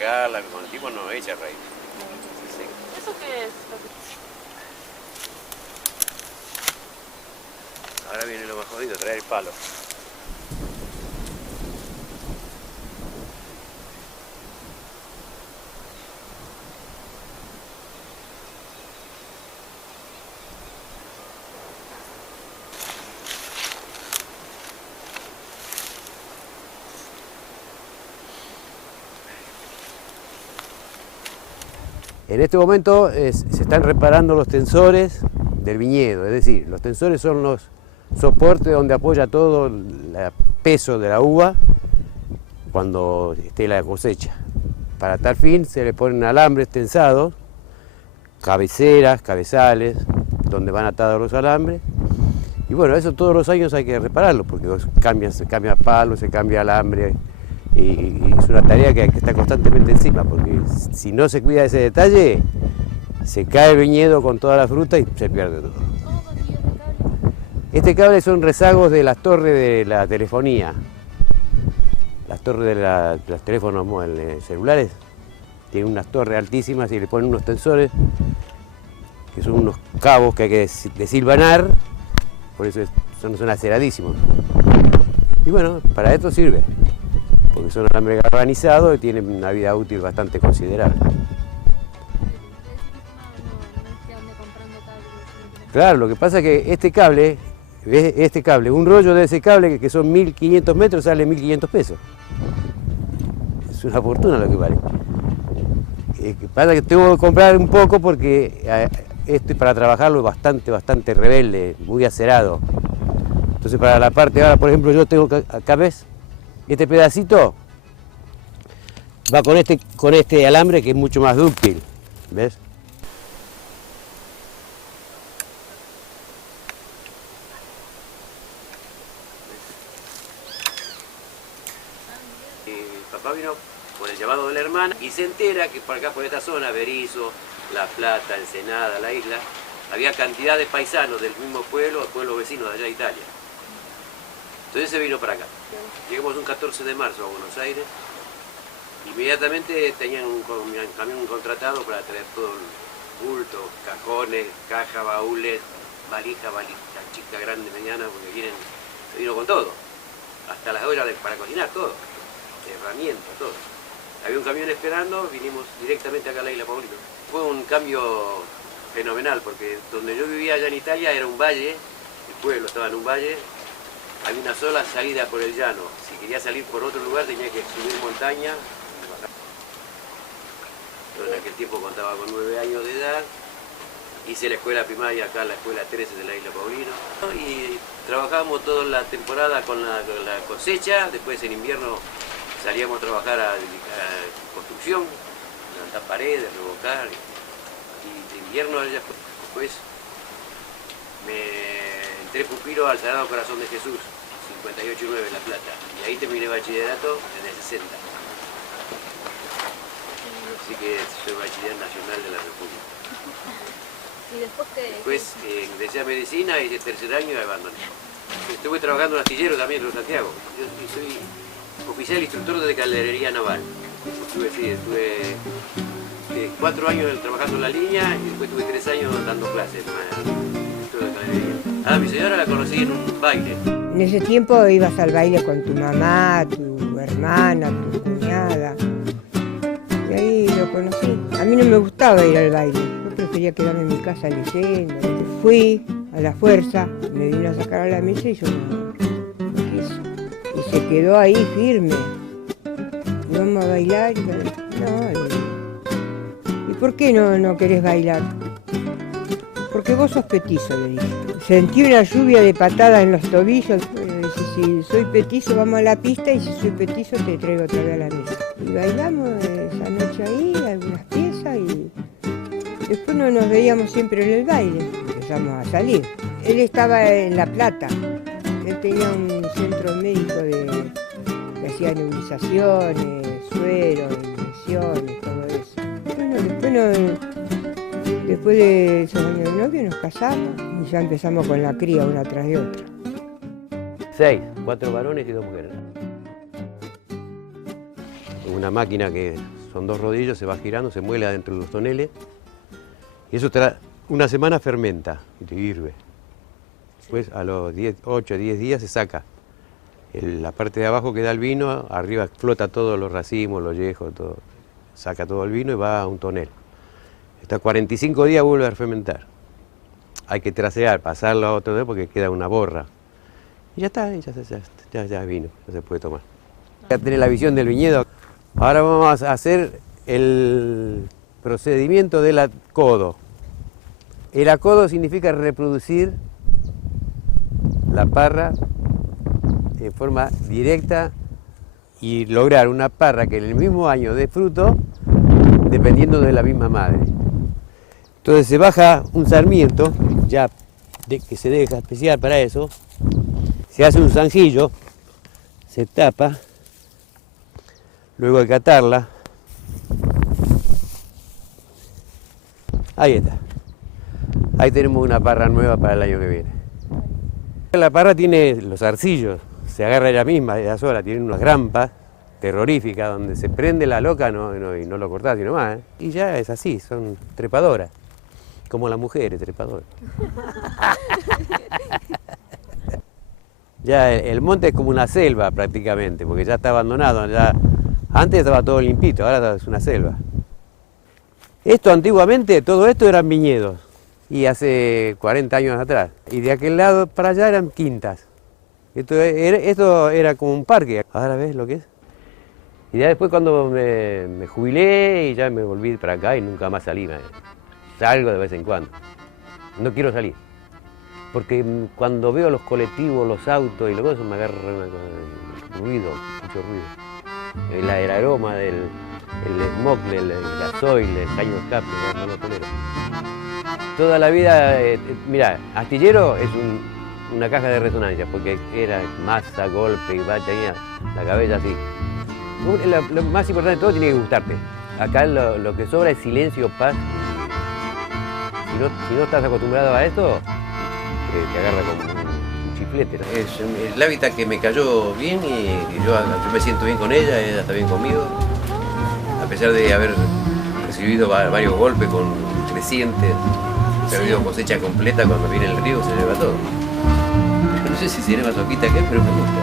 regarla, con el tiempo no echa raíz. Sí. ¿Eso qué es? Ahora viene lo más jodido, traer el palo. En este momento se están reparando los tensores del viñedo, es decir, los tensores son los soportes donde apoya todo el peso de la uva cuando esté la cosecha. Para tal fin se le ponen alambres tensados, cabeceras, cabezales, donde van atados los alambres. Y bueno, eso todos los años hay que repararlo, porque se cambia palo, se cambia alambre, y es una tarea que hay que estar constantemente encima, porque si no se cuida ese detalle, se cae el viñedo con toda la fruta y se pierde todo. ¿Cómo consiguió este cable? Este cable son rezagos de las torres de la telefonía, las torres de los teléfonos celulares, tienen unas torres altísimas y le ponen unos tensores, que son unos cabos que hay que desilvanar, por eso son aceradísimos. Y bueno, para esto sirve, porque son alambres galvanizados y tienen una vida útil bastante considerable. Claro, lo que pasa es que este cable, un rollo de ese cable que son 1500 metros sale 1500 pesos. Es una fortuna lo que vale. Pasa que tengo que comprar un poco porque este para trabajarlo es bastante rebelde, muy acerado. Entonces para la parte ahora, por ejemplo, yo tengo acá, ¿ves? Este pedacito va con este alambre que es mucho más dúctil, ¿ves? Papá vino por el llamado de la hermana y se entera que por acá, por esta zona, Berisso, La Plata, Ensenada, la isla, había cantidad de paisanos del mismo pueblo vecinos de allá de Italia. Entonces se vino para acá. Llegamos un 14 de marzo a Buenos Aires. Inmediatamente tenían un camión contratado para traer todo el bulto, cajones, cajas, baúles, valija chica, grande, mediana, porque vino con todo. Hasta las ollas para cocinar, todo. Herramientas, todo. Había un camión esperando, vinimos directamente acá a la isla Paulino. Fue un cambio fenomenal, porque donde yo vivía allá en Italia era un valle, el pueblo estaba en un valle, había una sola salida por el llano. Si quería salir por otro lugar tenía que subir montaña. Yo en aquel tiempo contaba con 9 años de edad, hice la escuela primaria acá, la escuela 13 de la isla Paulino, y trabajábamos toda la temporada con la cosecha, después en invierno salíamos a trabajar a construcción, levantar paredes, revocar, y de invierno ya después me entré pupilo al Sagrado Corazón de Jesús, 58-9 en La Plata, y ahí terminé bachillerato en el 60. Así que soy bachiller nacional de la República. ¿Y después qué? Después ingresé a medicina y hice tercer año y abandoné. Estuve trabajando en astillero también en Santiago. Yo soy oficial instructor de calderería naval. Estuve 4 años trabajando en la línea y después tuve 3 años dando clases de calderería. Mi señora la conocí en un baile. En ese tiempo ibas al baile con tu mamá, tu hermana, tu cuñada. Y ahí lo conocí. A mí no me gustaba ir al baile. Yo prefería quedarme en mi casa leyendo. Fui a la fuerza, me vino a sacar a la mesa y yo no quiso. Y se quedó ahí firme. Y vamos a bailar. Y no. ¿Y por qué no querés bailar? Porque vos sos petizo, le dije. Sentí una lluvia de patadas en los tobillos. Si soy petizo, vamos a la pista, y si soy petizo, te traigo otra vez a la mesa. Y bailamos esa noche ahí, algunas piezas, y después no nos veíamos siempre en el baile. Empezamos a salir. Él estaba en La Plata. Él tenía un centro médico que hacía nebulizaciones, sueros, inyecciones, todo eso. Bueno, después de esos años de novio nos casamos y ya empezamos con la cría una tras de otra. 6, 4 varones y 2 mujeres. Una máquina que son 2 rodillos, se va girando, se muele adentro de los toneles. Y eso una semana fermenta y te hierve. Después a los 8 o 10 días se saca. La parte de abajo queda el vino, arriba flota todos los racimos, los yejos, todo. Saca todo el vino y va a un tonel. Hasta 45 días vuelve a fermentar. Hay que trasear, pasarlo a otro tonel porque queda una borra. Y ya está, ya es vino, ya se puede tomar. Ya tenés la visión del viñedo. Ahora vamos a hacer el procedimiento del acodo. El acodo significa reproducir la parra en forma directa y lograr una parra que en el mismo año dé fruto, dependiendo de la misma madre. Entonces se baja un sarmiento, ya que se deja especial para eso, se hace un zanjillo, se tapa, luego hay que atarla. Ahí está. Ahí tenemos una parra nueva para el año que viene. La parra tiene los arcillos, se agarra ella misma, ella sola, tiene unas grampas terroríficas donde se prende la loca y no lo cortás sino más. Y ya es así, son trepadoras, como las mujeres trepadoras. Ya el monte es como una selva prácticamente, porque ya está abandonado. Antes estaba todo limpito, ahora es una selva. Esto antiguamente, todo esto eran viñedos, y hace 40 años atrás. Y de aquel lado para allá eran quintas. Esto era como un parque. Ahora ves lo que es. Y ya después cuando me jubilé y ya me volví para acá y nunca más salí. Salgo de vez en cuando. No quiero salir. Porque cuando veo los colectivos, los autos y lo cosas me agarra ruido, mucho ruido. El aroma del smog, del gasoil, el caño de escape, no lo tolero. Toda la vida, mira, astillero es una caja de resonancia, porque era masa, golpe y tenía la cabeza así. Lo más importante de todo tiene que gustarte. Acá lo que sobra es silencio, paz. Si no estás acostumbrado a esto, te agarra como un chiflete, ¿no? Es el hábitat que me cayó bien y yo me siento bien con ella está bien conmigo. A pesar de haber recibido varios golpes con crecientes, perdido cosecha completa, cuando viene el río se lleva todo. No sé si seré masoquista que, pero me gusta.